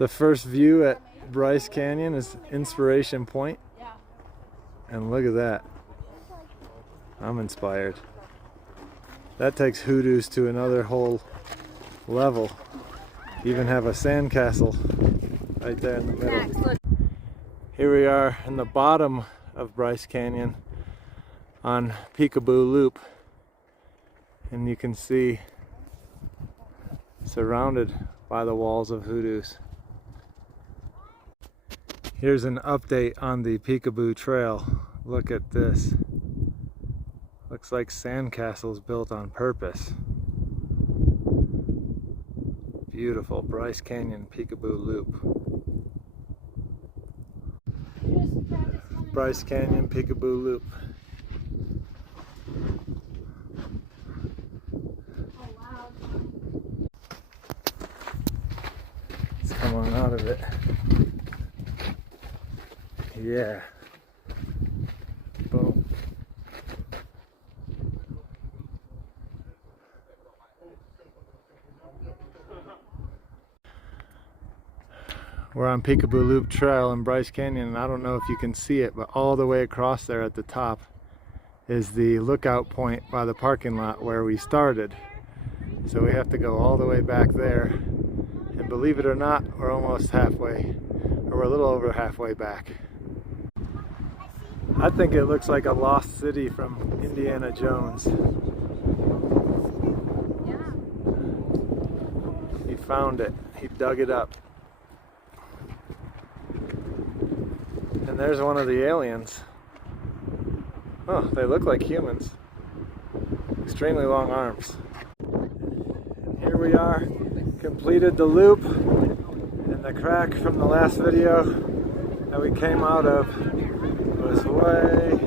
The first view at Bryce Canyon is Inspiration Point. And look at that. I'm inspired. That takes hoodoos to another whole level. Even have a sandcastle right there in the middle. Here we are in the bottom of Bryce Canyon on Peekaboo Loop. And you can see surrounded by the walls of hoodoos. Here's an update on the Peekaboo Trail. Look at this. Looks like sandcastles built on purpose. Beautiful Bryce Canyon Peekaboo Loop. Bryce Canyon Peekaboo Loop. Let's come on out of it. Yeah. Boom. We're on Peekaboo Loop Trail in Bryce Canyon, and I don't know if you can see it, but all the way across there at the top is the lookout point by the parking lot where we started. So we have to go all the way back there, and believe it or not, we're almost halfway, or we're a little over halfway back. I think it looks like a lost city from Indiana Jones. He found it. He dug it up. And there's one of the aliens. Oh, they look like humans. Extremely long arms. And here we are, completed the loop, and the crack from the last video that we came out of was way